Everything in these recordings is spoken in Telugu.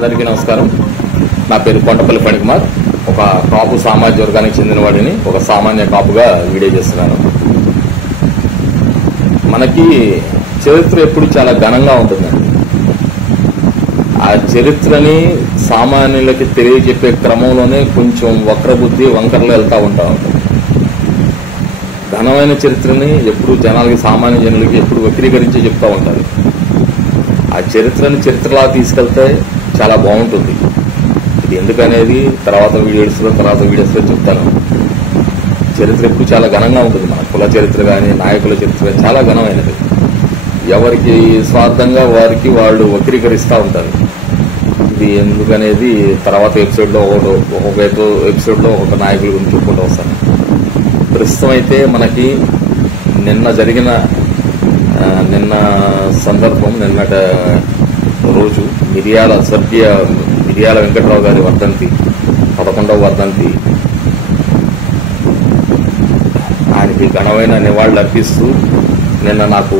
అందరికీ నమస్కారం. నా పేరు కొండపల్లి ఫణికుమార్. ఒక కాపు సామాజిక వర్గానికి చెందిన వాడిని, ఒక సామాన్య కాపుగా వీడియో చేస్తున్నాను. మనకి చరిత్ర ఎప్పుడు చాలా ఘనంగా ఉంటుందండి. ఆ చరిత్రని సామాన్యులకి తెలియజెప్పే క్రమంలోనే కొంచెం వక్రబుద్ధి వంకరలు వెళ్తూ ఉంటాం. ఘనమైన చరిత్రని ఎప్పుడు జనాలకి, సామాన్య జనులకి ఎప్పుడు వక్రీకరించి చెప్తూ ఉంటారు. ఆ చరిత్రని చరిత్రలా తీసుకెళ్తే చాలా బాగుంటుంది. ఇది ఎందుకనేది తర్వాత వీడియోస్లో చెప్తాను. చరిత్ర ఎప్పుడు చాలా ఘనంగా ఉంటుంది. మన కుల చరిత్ర కానీ, నాయకుల చరిత్ర చాలా ఘనమైనది. ఎవరికి స్వార్థంగా వారికి వాళ్ళు వక్రీకరిస్తూ ఉంటారు. ఇది ఎందుకనేది తర్వాత ఎపిసోడ్లో ఒక్కొక్క ఎపిసోడ్లో ఒక నాయకుల గురించి చెప్పుకుంటూ వస్తాను. ప్రస్తుతం అయితే మనకి నిన్న సందర్భం, నిన్నటి రోజు మిరియాల వెంకట్రావు గారి వర్ధంతి, 11వ వర్ధంతి. ఆయనకి ఘనమైన నివాళులు అర్పిస్తూ నిన్న నాకు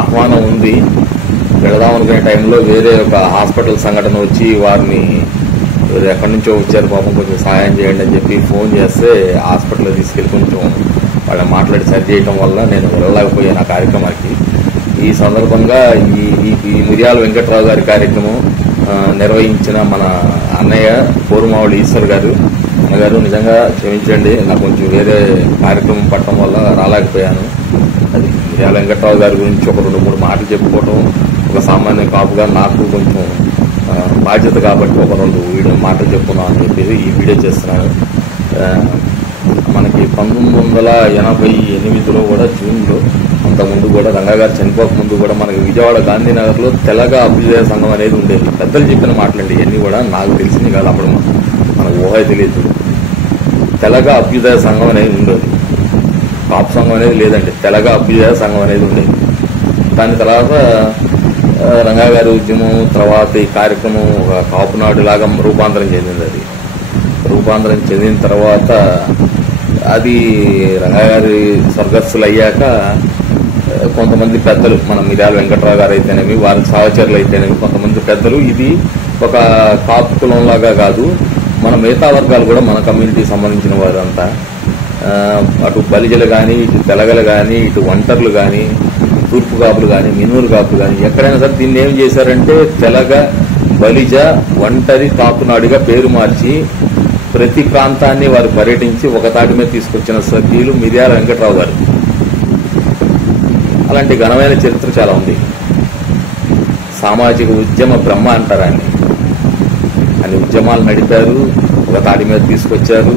ఆహ్వానం ఉంది. వెళదామనుకునే టైంలో వేరే ఒక హాస్పిటల్ సంఘటన వచ్చి వారిని ఎక్కడి నుంచో వచ్చారు, పాపం కొంచెం సహాయం చేయండి అని చెప్పి ఫోన్ చేస్తే హాస్పిటల్లో తీసుకెళ్లి కొంచెం వాళ్ళని మాట్లాడి సరి చేయడం వల్ల నేను వెళ్ళలేకపోయాను ఆ కార్యక్రమానికి. ఈ సందర్భంగా ఈ మిరియాల వెంకట్రావు గారి కార్యక్రమం నిర్వహించిన మన అన్నయ్య కోరుమావుళి ఈశ్వర్ గారు, అన్నగారు నిజంగా క్షమించండి, నాకు కొంచెం వేరే కార్యక్రమం పట్టడం వల్ల రాలేకపోయాను. అది మిరియాల వెంకట్రావు గారి గురించి ఒక 2-3 మాటలు చెప్పుకోవటం ఒక సామాన్య కాపుగా నాకు కొంచెం బాధ్యత కాబట్టి ఒక 2 మాటలు చెప్పుకున్నాను అని చెప్పేసి ఈ వీడియో చేస్తున్నాను. మనకి 1988లో కూడా జూన్లో, అంతకుముందు కూడా రంగాగారు చనిపోక ముందు కూడా మనకి విజయవాడ గాంధీనగర్లో తెలగ అభ్యుదయ సంఘం అనేది ఉండేది. పెద్దలు చెప్పిన మాటలండి ఇవన్నీ కూడా, నాకు తెలిసింది కాదు, అప్పుడు మనకు ఊహ తెలియదు. తెలగ అభ్యుదయ సంఘం అనేది ఉండేది, కాపు సంఘం అనేది లేదండి. తెలగ అభ్యుదయ సంఘం అనేది ఉండేది. దాని తర్వాత రంగాగారి ఉద్యమం తర్వాత ఈ కార్యక్రమం ఒక కాపునాడు లాగా రూపాంతరం చెందింది. అది రూపాంతరం చెందిన తర్వాత అది రంగాగారి స్వర్గస్థులు అయ్యాక కొంతమంది పెద్దలు, మన మిరియాల వెంకట్రావు గారు అయితేనేమి, వారి సహచరులు అయితేనేమి, కొంతమంది పెద్దలు ఇది ఒక కాపు కులంలాగా కాదు, మన మిగతా వర్గాలు కూడా మన కమ్యూనిటీకి సంబంధించిన వారు అంతా, అటు బలిజలు కానీ, ఇటు తెలగలు కానీ, ఇటు ఒంటర్లు కానీ, తూర్పు కాపులు కానీ, మినూరు కాపులు కానీ, ఎక్కడైనా సరే దీన్ని ఏం చేశారంటే తెలగ, బలిజ, ఒంటరి కాపునాడుగా పేరు మార్చి ప్రతి ప్రాంతాన్ని వారు పర్యటించి ఒక తాటి మీద తీసుకొచ్చిన సభ్యులు మిరియాల వెంకట్రావు గారు. అలాంటి ఘనమైన చరిత్ర చాలా ఉంది. సామాజిక ఉద్యమ బ్రహ్మ అంటారు ఆయన్ని. అన్ని ఉద్యమాలు నడిపారు, ఒక తాటి మీద తీసుకొచ్చారు.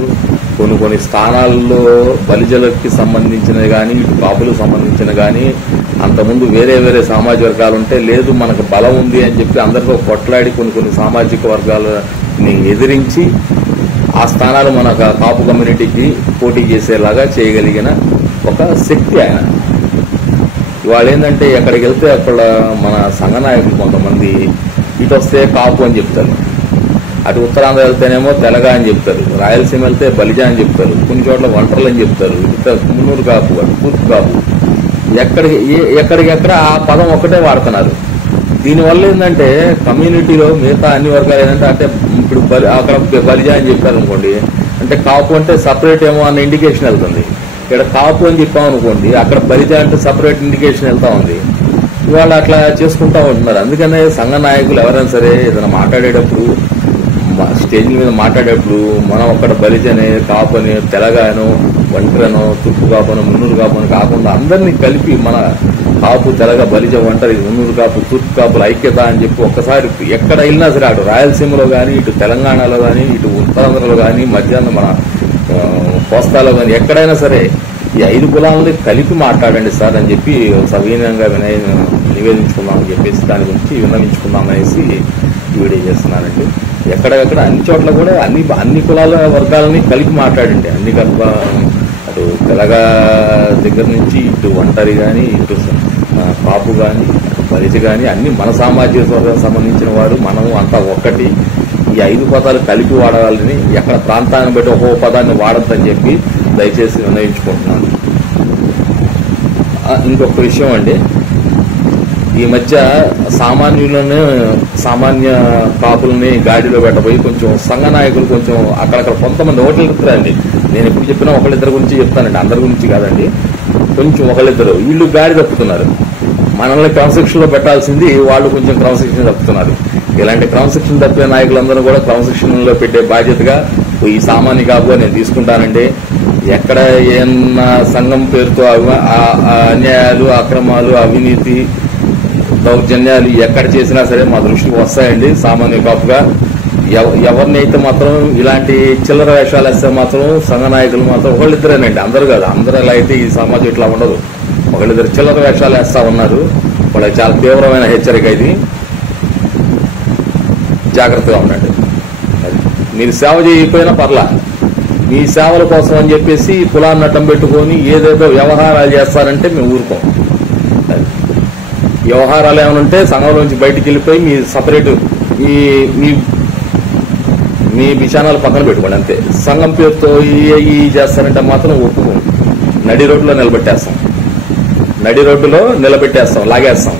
కొన్ని స్థానాల్లో బలిజలకి సంబంధించినవి కానీ, ఇటు కాపులకు సంబంధించిన కానీ, అంతకుముందు వేరే సామాజిక వర్గాలు ఉంటే లేదు మనకు బలం ఉంది అని చెప్పి అందరితో కొట్లాడి కొన్ని సామాజిక వర్గాలని ఎదిరించి ఆ స్థానాలు మన కాపు కమ్యూనిటీకి పోటీ చేసేలాగా చేయగలిగిన ఒక శక్తి ఆయన. ఇవాళ ఏంటంటే ఎక్కడికి వెళ్తే అక్కడ మన సంఘ నాయకులు కొంతమంది ఇటు వస్తే కాపు అని చెప్తారు, అటు ఉత్తరాంధ్ర వెళ్తేనేమో తెలగ అని చెప్తారు, రాయలసీమ వెళ్తే బలిజ అని చెప్తారు, కొన్ని చోట్ల ఒంటర్లు అని చెప్తారు, ఇటు మున్నూరు కాపు, అటు తూర్పు కాపు, ఎక్కడికెక్కడ ఆ పదం ఒక్కటే వాడుతున్నారు. దీనివల్ల ఏంటంటే కమ్యూనిటీలో మిగతా అన్ని వర్గాలు ఏంటంటే, అంటే ఇప్పుడు అక్కడ బలిజ అని చెప్పారు అనుకోండి, అంటే కాపు అంటే సపరేట్ ఏమో అన్న ఇండికేషన్ వెళ్తుంది. ఇక్కడ కాపు అని చెప్పామనుకోండి, అక్కడ బలిజ అంటే సపరేట్ ఇండికేషన్ వెళ్తా ఉంది. ఇవాళ అట్లా చేసుకుంటా ఉంటున్నారు. అందుకనే సంఘ నాయకులు ఎవరైనా సరే ఏదైనా మాట్లాడేటప్పుడు, స్టేజ్ల మీద మాట్లాడేటప్పుడు మనం అక్కడ బలిజనే, కాపుని, తెలగానో, ఒంటరనో, తూర్పు కాపునో, మున్నూరు కాపునో కాకుండా అందరినీ కలిపి మన కాపు, తెలగ, బలిజ, ఒంటరి, మున్నూరు కాపు, తూర్పు కాపుల ఐక్యత అని చెప్పి ఒక్కసారి ఎక్కడ వెళ్ళినా సరే, అటు రాయలసీమలో కానీ, ఇటు తెలంగాణలో కానీ, ఇటు ఉత్తరాంధ్రలో కానీ, మధ్యాహ్నం మన కోస్తాలో కానీ ఎక్కడైనా సరే ఈ 5 కులాలని కలిపి మాట్లాడండి సార్ అని చెప్పి సవినయంగా నివేదించుకుందామని చెప్పేసి దాని గురించి విన్నవించుకుందామనేసి వీడియో చేస్తున్నానండి. ఎక్కడెక్కడ అన్ని చోట్ల కూడా అన్ని కులాల వర్గాలని కలిపి మాట్లాడండి. అన్ని కలిపి అటు తెలగ దగ్గర నుంచి ఇటు ఒంటరి కానీ, ఇటు కాపు కానీ, బలిజ కానీ అన్ని మన సామాజిక వర్గానికి సంబంధించిన వారు, మనము అంతా ఒక్కటి. ఈ 5 పదాలు కలిపి వాడాలని, ఎక్కడ ప్రాంతాన్ని బట్టి ఒక్కో పదాన్ని వాడద్దని చెప్పి దయచేసి నిర్ణయించుకుంటున్నాను. ఇంకొక విషయం అండి, ఈ మధ్య సామాన్య కాపుల్ని గాడిలో పెట్టబోయి కొంచెం సంఘ నాయకులు కొంచెం అక్కడక్కడ కొంతమంది ఒకళ్ళిద్దరండి, నేను ఎప్పుడు చెప్పినా ఒకళ్ళిద్దరి గురించి చెప్తానండి, అందరి గురించి కాదండి, కొంచెం ఒకళ్ళిద్దరు వీళ్ళు గాడి తప్పుతున్నారు. మనల్ని క్రమశిక్షణలో పెట్టాల్సింది వాళ్ళు కొంచెం క్రమశిక్షణ తప్పుతున్నారు. ఇలాంటి క్రమశిక్షణ తప్పిన నాయకులందరూ కూడా క్రమశిక్షణలో పెట్టే బాధ్యతగా ఈ సామాన్య కాపుగా నేను తీసుకుంటానండి. ఎక్కడ ఏమన్నా సంఘం పేరుతో అన్యాయాలు, అక్రమాలు, అవినీతి, దౌర్జన్యాలు ఎక్కడ చేసినా సరే మా దృష్టికి వస్తాయండి. సామాన్య కాపుగా ఎవరిని అయితే మాత్రం ఇలాంటి చిల్లర వేషాలు వేస్తే మాత్రం సంఘ నాయకులు మాత్రం ఒకళ్ళిద్దరేనండి, అందరూ కాదు. అందరూ ఎలా అయితే ఈ సమాజం ఇట్లా ఉండదు, ఒకళ్ళిద్దరు చిల్లర వేషాలు వేస్తా ఉన్నారు. వాళ్ళకి చాలా తీవ్రమైన హెచ్చరిక ఇది, జాగ్రత్తగా ఉండండి. మీరు సేవ చేయకపోయినా పర్లా, మీ సేవల కోసం అని చెప్పేసి కులాన్ని అడ్డం పెట్టుకొని ఏదేదో వ్యవహారాలు చేస్తారంటే మేము ఊరుకోం. వ్యవహారాలు ఏమనుంటే సంఘంలోంచి బయటికి వెళ్ళిపోయి మీ సపరేట్ మీ విషయాలు పక్కన పెట్టుకోండి అంతే. సంఘం పేరుతో ఈ చేస్తారంటే మాత్రం ఒప్పుకోం. నడి రోడ్డులో నిలబెట్టేస్తాం, లాగేస్తాం.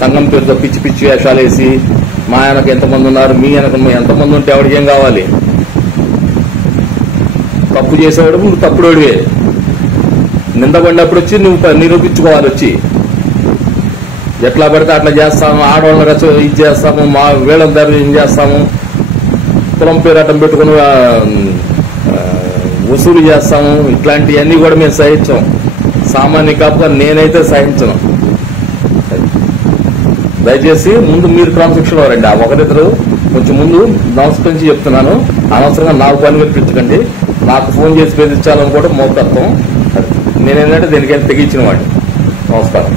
సంఘం పేరుతో పిచ్చి పిచ్చి వేషాలు వేసి మా వెనక ఎంతమంది ఉన్నారు, మీ వెనక ఎంతమంది ఉంటే ఎవరికి ఏం కావాలి? తప్పు చేసేవాడు నువ్వు తప్పుడోడివే, నిందపడినప్పుడు వచ్చి నువ్వు నిరూపించుకోవాలి. వచ్చి ఎట్లా పడితే అట్లా చేస్తాము, ఆడవాళ్ళని ఇది చేస్తాము, మా వీళ్ళని దర్శనం చేస్తాము, కులం పేరు అడ్డం పెట్టుకుని వసూలు చేస్తాము, ఇట్లాంటివన్నీ కూడా మేము సహించాం. సామాన్య కాపుగా నేనైతే సహించను. దయచేసి ముందు మీరు క్రమశిక్షణలో రండి. ఆ ఒకరిద్దరు కొంచెం ముందు నమస్కరించి చెప్తున్నాను, అనవసరంగా నాకు పని కల్పించకండి. నాకు ఫోన్ చేసి బెదిరించాలని కూడా మోకత్వం. నేనేంటంటే దేనికైనా తెగించిన వాడిని. నమస్కారం.